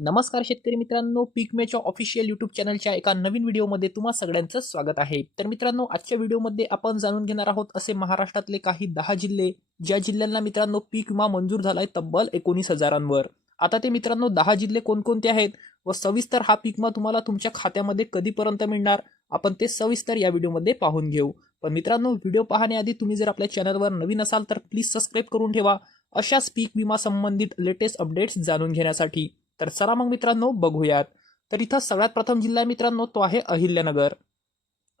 नमस्कार शेतकरी मित्रांनो, पीकमेच्या ऑफिशियल यूट्यूब चॅनलच्या एका नवीन व्हिडिओमध्ये तुम्हा सगळ्यांचं स्वागत आहे। तर मित्रांनो, आजच्या व्हिडिओमध्ये आपण जाणून घेणार आहोत असे महाराष्ट्रातले काही 10 जिल्हे, ज्या जिल्ह्यांना मित्रांनो पीक विमा मंजूर झालाय तब्बल 19,000वर। आता ते मित्रांनो 10 जिल्हे कोणकोणते आहेत व सविस्तर हा पीक विमा तुम्हाला तुमच्या खात्यामध्ये कधीपर्यंत मिळणार, आपण ते सविस्तर या व्हिडिओमध्ये पाहून घेऊ। पण मित्रांनो, व्हिडिओ पाहण्याआधी तुम्ही जर आपल्या चॅनलवर नवीन असाल तर प्लीज सबस्क्राईब करून ठेवा अशाच पीक विमा संबंधित लेटेस्ट अपडेट्स जाणून घेण्यासाठी। तर चला मग मित्रांनो बघूयात। तर इथं सगळ्यात प्रथम जिल्हा मित्रांनो तो आहे अहिल्यानगर।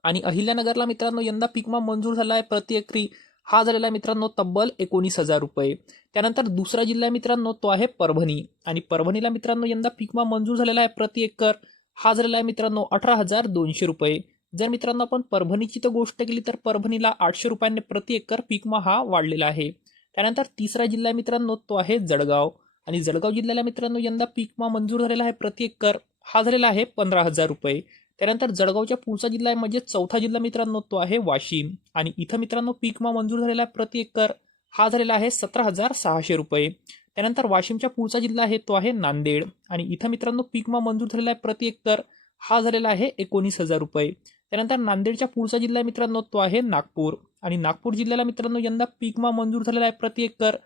आणि अहिल्यानगरला मित्रांनो यंदा पीक विमा मंजूर झाला आहे प्रति एकरी हा झालेला मित्रांनो तब्बल 19,000 रुपये। त्यानंतर दुसरा जिल्हा मित्रांनो तो आहे परभणी। आणि परभणीला मित्रांनो यंदा पीक विमा मंजूर झालेला आहे प्रति एकर हा झालेला आहे मित्रांनो 18,200 रुपये। जर मित्रांनो आपण परभणीची तर गोष्ट केली तर परभणीला 800 रुपयांनी प्रति एकर पीक विमा हा वाढलेला आहे। त्यानंतर तिसरा जिल्हा मित्रांनो तो आहे जळगाव। आणि जळगाव जिल्ह्याला मित्रांनो यंदा पीक विमा मंजूर झालेला आहे प्रति एकर हा झालेला आहे 15,000 रुपये। त्यानंतर जळगावच्या पुढचा जिल्हा आहे म्हणजे चौथा जिल्हा मित्रांनो तो आहे वाशिम। आणि इथं मित्रांनो पीक विमा मंजूर झालेला आहे प्रति एकर हा झालेला आहे 17,600 रुपये। त्यानंतर वाशिमच्या पुढचा जिल्हा आहे तो आहे नांदेड। आणि इथं मित्रांनो पीक विमा मंजूर झालेला आहे प्रति एकर हा झालेला आहे 19,000 रुपये। त्यानंतर नांदेडच्या पुढचा जिल्हा मित्रांनो तो आहे नागपूर। आणि नागपूर जिल्ह्याला मित्रांनो यंदा पीक विमा मंजूर झालेला आहे प्रति एकर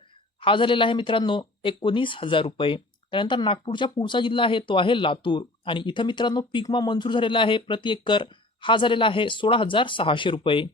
हा झालेला आहे मित्रांनो 19,000 रुपये। त्यानंतर नागपूरच्या पुढचा जिल्हा आहे तो आहे लातूर। आणि इथं मित्रांनो पीक विमा मंजूर झालेला आहे प्रति एकर हा झालेला आहे 16,600 रुपये।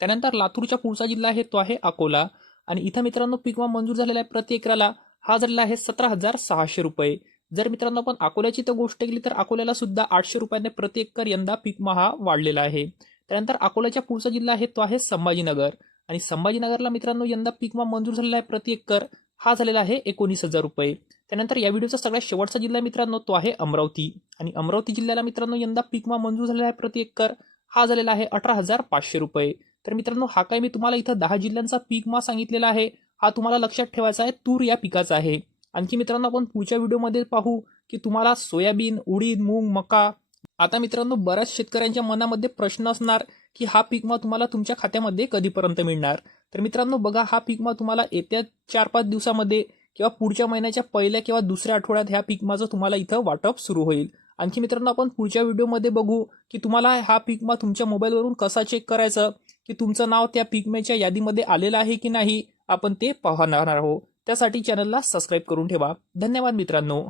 त्यानंतर लातूरच्या पुढचा जिल्हा आहे तो आहे अकोला। आणि इथं मित्रांनो पीक विमा मंजूर झालेला आहे प्रति एकराला हा झालेला आहे 17,600 रुपये। जर मित्रांनो आपण अकोल्याची तर गोष्ट केली तर अकोल्याला सुद्धा 800 रुपयांनी प्रति एकर यंदा पीक विमा हा वाढलेला आहे। त्यानंतर अकोल्याच्या पुढचा जिल्हा आहे तो आहे संभाजीनगर। आणि संभाजीनगरला मित्रांनो यंदा पीक विमा मंजूर झालेला आहे प्रति एकर हा झालेला आहे 19,000 रुपये। त्यानंतर या व्हिडिओचा सगळ्यात शेवटचा जिल्हा मित्रांनो तो आहे अमरावती। आणि अमरावती जिल्ह्याला मित्रांनो यंदा पीक विमा मंजूर झालेला आहे प्रति एकर हा झालेला आहे 18,500 रुपये। तर मित्रांनो, हा काय मी तुम्हाला इथं 10 जिल्ह्यांचा पीक विमा सांगितलेला आहे, हा तुम्हाला लक्षात ठेवायचा आहे तूर या पिकाचा आहे। आणखी मित्रांनो, आपण पुढच्या व्हिडिओमध्ये पाहू की तुम्हाला सोयाबीन, उडीद, मूग, मका। आता मित्रांनो, बऱ्याच शेतकऱ्यांच्या मनामध्ये प्रश्न असणार की हा पीक विमा तुम्हाला तुमच्या खात्यामध्ये कधीपर्यंत मिळणार। तर मित्रांनो बघा, हा पीक विमा तुम्हाला येत्या 4-5 दिवसामध्ये किंवा पुढच्या महिन्याच्या पहिल्या किंवा दुसऱ्या आठवड्यात ह्या पीक विमाचं तुम्हाला इथं वाटप सुरू होईल। आणखी मित्रांनो, आपण पुढच्या व्हिडिओमध्ये बघू की तुम्हाला हा पीक विमा तुमच्या मोबाईलवरून कसा चेक करायचं, की तुमचं नाव त्या पीक विम्याच्या यादीमध्ये आलेलं आहे की नाही, आपण ते पाहणार आहोत। त्यासाठी चॅनलला सबस्क्राईब करून ठेवा। धन्यवाद मित्रांनो।